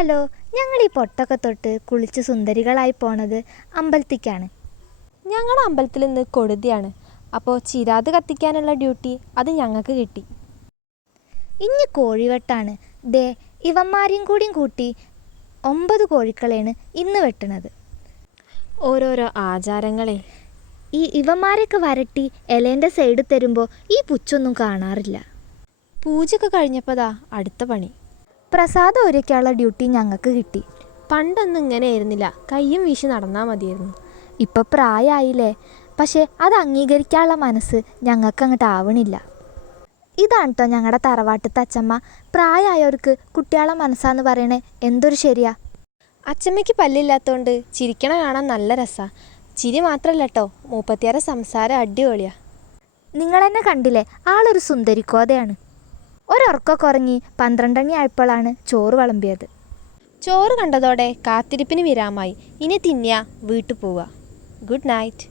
Hello, ഞങ്ങൾ ഈ പൊട്ടൊക്കെ തൊട്ട് കുളിച്ച് സുന്ദരികളായി പോണത് അമ്പലത്തിക്കാണ്. ഞങ്ങളുടെ അമ്പലത്തിൽ ഇന്ന് കൊടുതിയാണ്. അപ്പോൾ ചിരാത് കത്തിക്കാനുള്ള ഡ്യൂട്ടി അത് ഞങ്ങൾക്ക് കിട്ടി. ഇനി കോഴിവെട്ടാണ്. ദേ ഇവന്മാരെയും കൂടിയും കൂട്ടി 9 കോഴിക്കളെയാണ് ഇന്ന് വെട്ടണത്. ഓരോരോ ആചാരങ്ങളെ ഈ ഇവന്മാരെയൊക്കെ വരട്ടി ഇലേൻ്റെ സൈഡ് തരുമ്പോൾ ഈ പുച്ചൊന്നും കാണാറില്ല. പൂജയൊക്കെ കഴിഞ്ഞപ്പോഴാ അടുത്ത പണി. പ്രസാദം ഒരുക്കാനുള്ള ഡ്യൂട്ടി ഞങ്ങൾക്ക് കിട്ടി. പണ്ടൊന്നും ഇങ്ങനെ ആയിരുന്നില്ല, കയ്യും വീശി നടന്നാൽ മതിയായിരുന്നു. ഇപ്പം പ്രായമായില്ലേ, പക്ഷേ അത് അംഗീകരിക്കാനുള്ള മനസ്സ് ഞങ്ങൾക്ക് അങ്ങോട്ട് ആവണില്ല. ഇതാണ് കേട്ടോ ഞങ്ങളുടെ തറവാട്ടത്തെ അച്ചമ്മ. പ്രായമായവർക്ക് കുട്ടികളെ മനസ്സാന്ന് പറയണേ എന്തൊരു ശരിയാ. അച്ചമ്മയ്ക്ക് പല്ലില്ലാത്തതുകൊണ്ട് ചിരിക്കണ കാണാൻ നല്ല രസമാണ്. ചിരി മാത്രമല്ല കേട്ടോ, മൂപ്പത്തിയാരെ സംസാരം അടിപൊളിയാ. നിങ്ങളെന്നെ കണ്ടില്ലേ, ആളൊരു സുന്ദരിക്കോതയാണ്. ഒരുറക്കൊക്കെ ഉറങ്ങി 12 മണി ആയപ്പോഴാണ് ചോറ് വിളമ്പിയത്. ചോറ് കണ്ടതോടെ കാത്തിരിപ്പിന് വിരാമായി. ഇനി തിന്നുക, വീട്ടിൽ പോവുക. Good night.